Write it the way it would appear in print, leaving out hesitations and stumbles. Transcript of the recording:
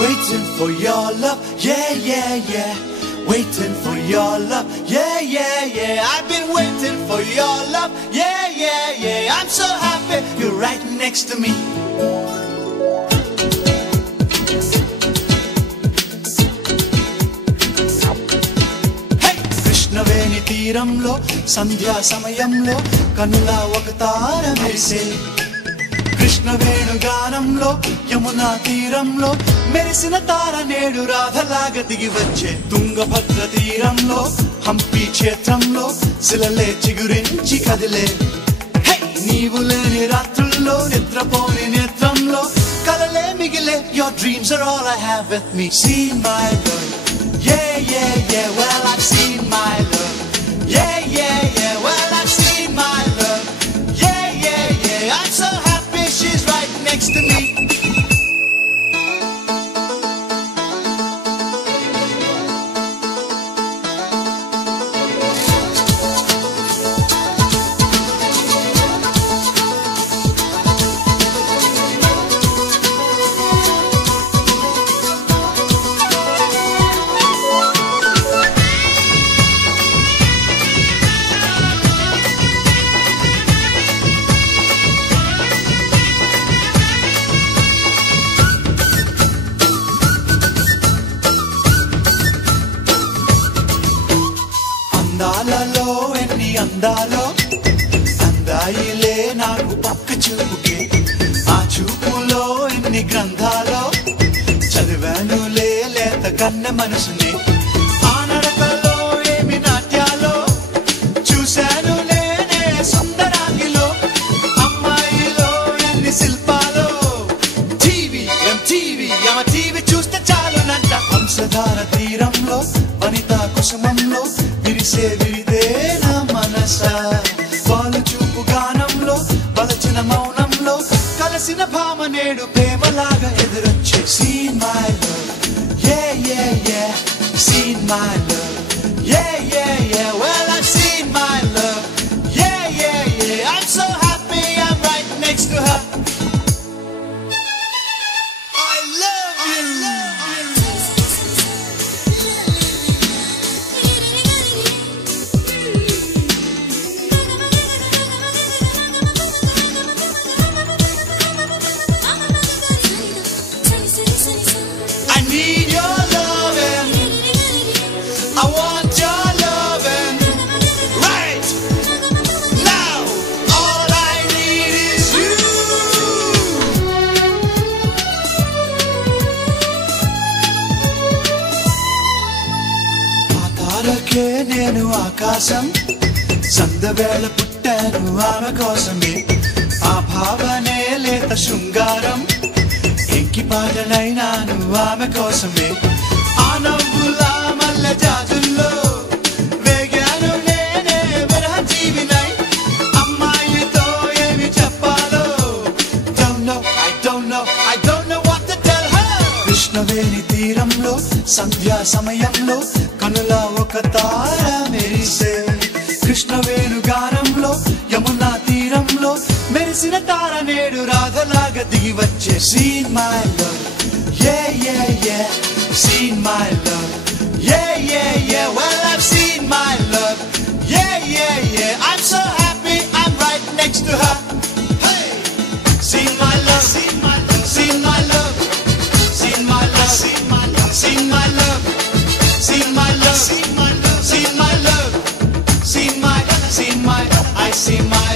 Waiting for your love, yeah, yeah, yeah. Waiting for your love, yeah, yeah, yeah. I've been waiting for your love, yeah, yeah, yeah. I'm so happy you're right next to me. Hey! Krishnaveni తీరంలో సంధ్యా సమయంలో కనులా ఒక తార మెరిసే కృష్ణ వేణుగానంలో యమునా తీరంలో మెరిసిన తార నేడు రాధలాగా దిగి వచ్చే తుంగభద్ర తీరంలో హంపి క్షేత్రంలో శిలలే చిగురించి కదిలే నీవు లేని రాత్రుల్లో నిద్రపోని నేత్రంలో కలలే మిగిలే your dreams are all I have with me. Seen my love, yeah, yeah, yeah. Well, I've seen my love, yeah, yeah, yeah. Well, I've seen my love, yeah, yeah, yeah. I'm so happy she's right next to me. అందాలలో ఎన్ని అందాలో అందాయిలే నాకు పక్క చూపుకే ఆ చూపులో ఎన్ని గ్రంథాలో చదివానులే లేత కన్నె మనసుని ఆ నడకలో ఏమి నాట్యాలో చూశాను నేనే సుందరాంగిలో అమ్మాయిలో ఎన్ని శిల్పాలో టీవీ చూస్తే చాలునంట హంసధార తీరంలో వనితా కుసుమంలో విరిసే విరిదే నా మనసా వాళ్ళు చూపు గానంలో వలచిన మౌనంలో కలసిన భామ నేడు ప్రేమలాగా ఎదురొచ్చే Seen my love, yeah, yeah, yeah. Seen my love, yeah, yeah, yeah. Well, I've seen my love, yeah, yeah, yeah. I'm so happy I'm right next to her. I love you. I need your loving. I want your loving. Right now, all I need is you. ఆ తారకే నేను ఆకాశం సందవేళ పుట్టాను ఆమె కోసమే ఆ భావనే లేత శృంగారం ఎంకి పాటనైనాను ఆమె కోసమే ఆ నవ్వులా మల్ల జాజుల్లో వేగాను నేనే విరహ జీవినై అమ్మాయితో ఏమి చెప్పాలో I don't know what to tell her. Krishnaveni తీరంలో సంధ్యా సమయంలో కనులా ఒక తార మెరిసే కృష్ణవేణు గానంలో యమునా తీరంలో మెరిసిన తార నేడు రాధలాగా దిగి వచ్చే Seen my love, yeah, yeah, yeah. Seen my love, yeah, yeah, yeah. Well, I've seen my love, yeah, yeah, yeah. I'm so happy I'm right next to her. Hey, seen my love, seen my love, seen my love, seen my love, seen my love, seen my love, seen my love, seen my love, seen my love, seen my, I see my